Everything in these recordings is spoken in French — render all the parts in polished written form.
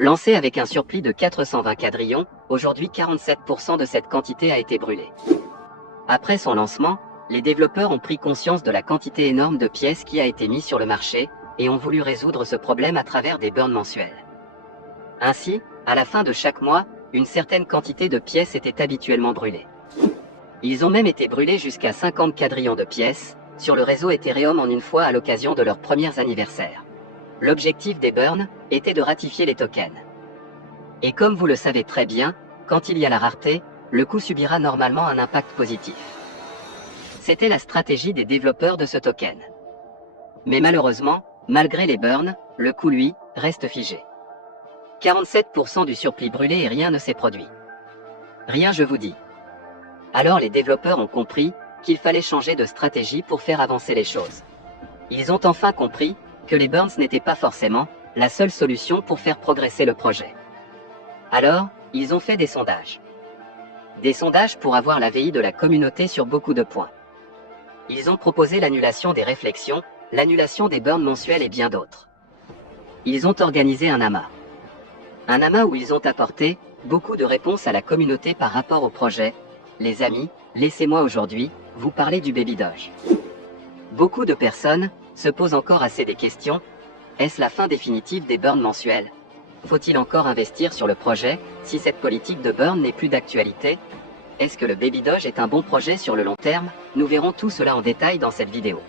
Lancé avec un surplus de 420 quadrillons, aujourd'hui 47% de cette quantité a été brûlée. Après son lancement, les développeurs ont pris conscience de la quantité énorme de pièces qui a été mise sur le marché, et ont voulu résoudre ce problème à travers des burns mensuels. Ainsi, à la fin de chaque mois, une certaine quantité de pièces était habituellement brûlée. Ils ont même été brûlés jusqu'à 50 quadrillons de pièces, sur le réseau Ethereum en une fois à l'occasion de leurs premiers anniversaires. L'objectif des burns était de ratifier les tokens. Et comme vous le savez très bien, quand il y a la rareté, le coût subira normalement un impact positif. C'était la stratégie des développeurs de ce token. Mais malheureusement, malgré les burns, le coût lui, reste figé. 47% du surplus brûlé et rien ne s'est produit. Rien, je vous dis. Alors les développeurs ont compris qu'il fallait changer de stratégie pour faire avancer les choses. Ils ont enfin compris que les burns n'étaient pas forcément la seule solution pour faire progresser le projet. Alors, ils ont fait des sondages. Des sondages pour avoir l'avis de la communauté sur beaucoup de points. Ils ont proposé l'annulation des réflexions, l'annulation des burns mensuels et bien d'autres. Ils ont organisé un amas. Un amas où ils ont apporté beaucoup de réponses à la communauté par rapport au projet. Les amis, laissez-moi aujourd'hui vous parler du Baby Doge. Beaucoup de personnes se posent encore assez des questions. Est-ce la fin définitive des burns mensuels? Faut-il encore investir sur le projet si cette politique de burn n'est plus d'actualité? Est-ce que le Baby Doge est un bon projet sur le long terme? Nous verrons tout cela en détail dans cette vidéo.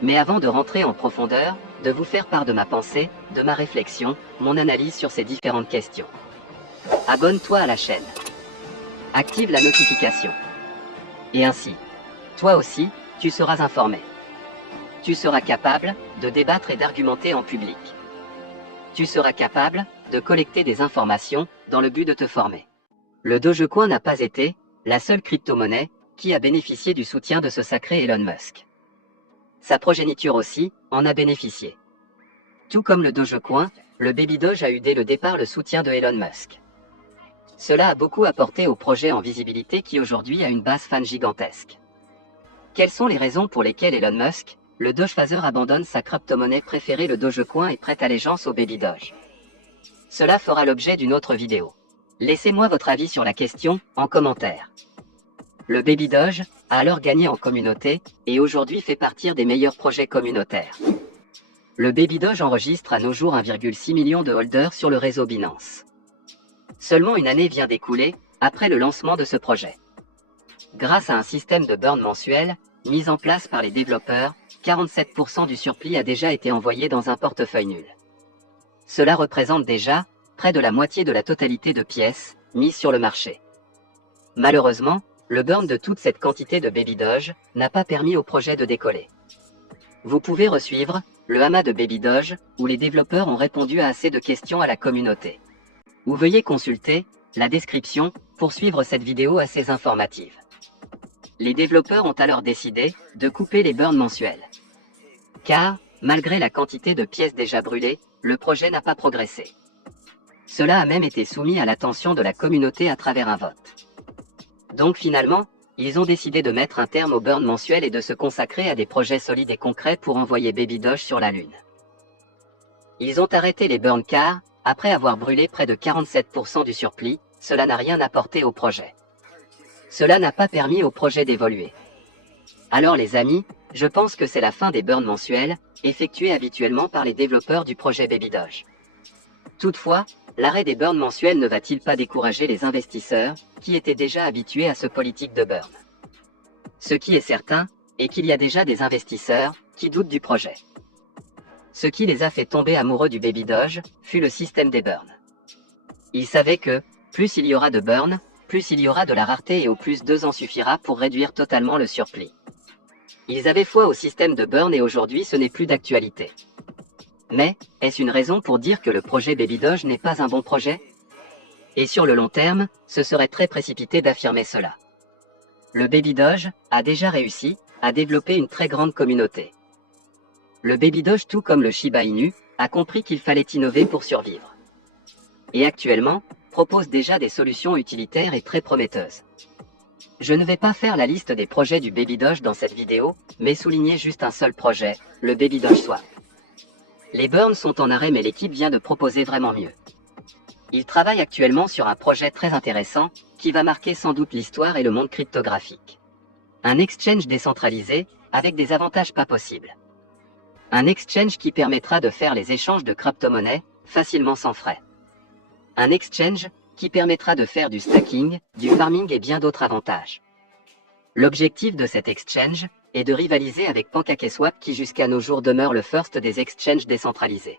Mais avant de rentrer en profondeur, de vous faire part de ma pensée, de ma réflexion, mon analyse sur ces différentes questions. Abonne-toi à la chaîne. Active la notification. Et ainsi, toi aussi, tu seras informé. Tu seras capable de débattre et d'argumenter en public. Tu seras capable de collecter des informations dans le but de te former. Le Dogecoin n'a pas été la seule crypto-monnaie qui a bénéficié du soutien de ce sacré Elon Musk. Sa progéniture aussi en a bénéficié. Tout comme le Dogecoin, le Baby Doge a eu dès le départ le soutien de Elon Musk. Cela a beaucoup apporté au projet en visibilité qui aujourd'hui a une base fan gigantesque. Quelles sont les raisons pour lesquelles Elon Musk, le Dogefather, abandonne sa crypto-monnaie préférée le Dogecoin et prête allégeance au Baby Doge? Cela fera l'objet d'une autre vidéo. Laissez-moi votre avis sur la question en commentaire. Le Baby Doge a alors gagné en communauté et aujourd'hui fait partie des meilleurs projets communautaires. Le Baby Doge enregistre à nos jours 1,6 million de holders sur le réseau Binance. Seulement une année vient d'écouler après le lancement de ce projet. Grâce à un système de burn mensuel mis en place par les développeurs, 47% du surplus a déjà été envoyé dans un portefeuille nul. Cela représente déjà près de la moitié de la totalité de pièces mises sur le marché. Malheureusement, le burn de toute cette quantité de Baby Doge n'a pas permis au projet de décoller. Vous pouvez resuivre le amas de Baby Doge où les développeurs ont répondu à assez de questions à la communauté. Ou veuillez consulter la description pour suivre cette vidéo assez informative. Les développeurs ont alors décidé de couper les burns mensuels. Car, malgré la quantité de pièces déjà brûlées, le projet n'a pas progressé. Cela a même été soumis à l'attention de la communauté à travers un vote. Donc finalement, ils ont décidé de mettre un terme aux burns mensuels et de se consacrer à des projets solides et concrets pour envoyer Baby Doge sur la Lune. Ils ont arrêté les burns car, après avoir brûlé près de 47% du surplus, cela n'a rien apporté au projet. Cela n'a pas permis au projet d'évoluer. Alors les amis, je pense que c'est la fin des burns mensuels, effectués habituellement par les développeurs du projet Baby Doge. Toutefois, l'arrêt des burns mensuels ne va-t-il pas décourager les investisseurs, qui étaient déjà habitués à ce politique de burn? Ce qui est certain, est qu'il y a déjà des investisseurs, qui doutent du projet. Ce qui les a fait tomber amoureux du Baby Doge, fut le système des burns. Ils savaient que, plus il y aura de burns, plus il y aura de la rareté et au plus 2 ans suffira pour réduire totalement le surplus. Ils avaient foi au système de burn et aujourd'hui ce n'est plus d'actualité. Mais, est-ce une raison pour dire que le projet Baby Doge n'est pas un bon projet? Et sur le long terme, ce serait très précipité d'affirmer cela. Le Baby Doge a déjà réussi à développer une très grande communauté. Le Baby Doge, tout comme le Shiba Inu, a compris qu'il fallait innover pour survivre. Et actuellement, propose déjà des solutions utilitaires et très prometteuses. Je ne vais pas faire la liste des projets du Baby Doge dans cette vidéo, mais souligner juste un seul projet, le Baby Doge Swap. Les burns sont en arrêt mais l'équipe vient de proposer vraiment mieux. Il travaille actuellement sur un projet très intéressant, qui va marquer sans doute l'histoire et le monde cryptographique. Un exchange décentralisé, avec des avantages pas possibles. Un exchange qui permettra de faire les échanges de crypto-monnaies, facilement sans frais. Un exchange, qui permettra de faire du stacking, du farming et bien d'autres avantages. L'objectif de cet exchange est de rivaliser avec PancakeSwap qui jusqu'à nos jours demeure le first des exchanges décentralisés.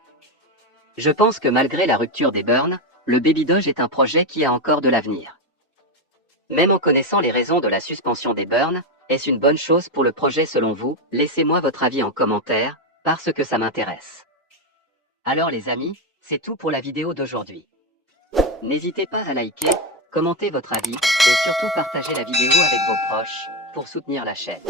Je pense que malgré la rupture des burns, le Baby Doge est un projet qui a encore de l'avenir. Même en connaissant les raisons de la suspension des burns, est-ce une bonne chose pour le projet selon vous? Laissez-moi votre avis en commentaire, parce que ça m'intéresse. Alors les amis, c'est tout pour la vidéo d'aujourd'hui. N'hésitez pas à liker, commenter votre avis, et surtout partager la vidéo avec vos proches, pour soutenir la chaîne.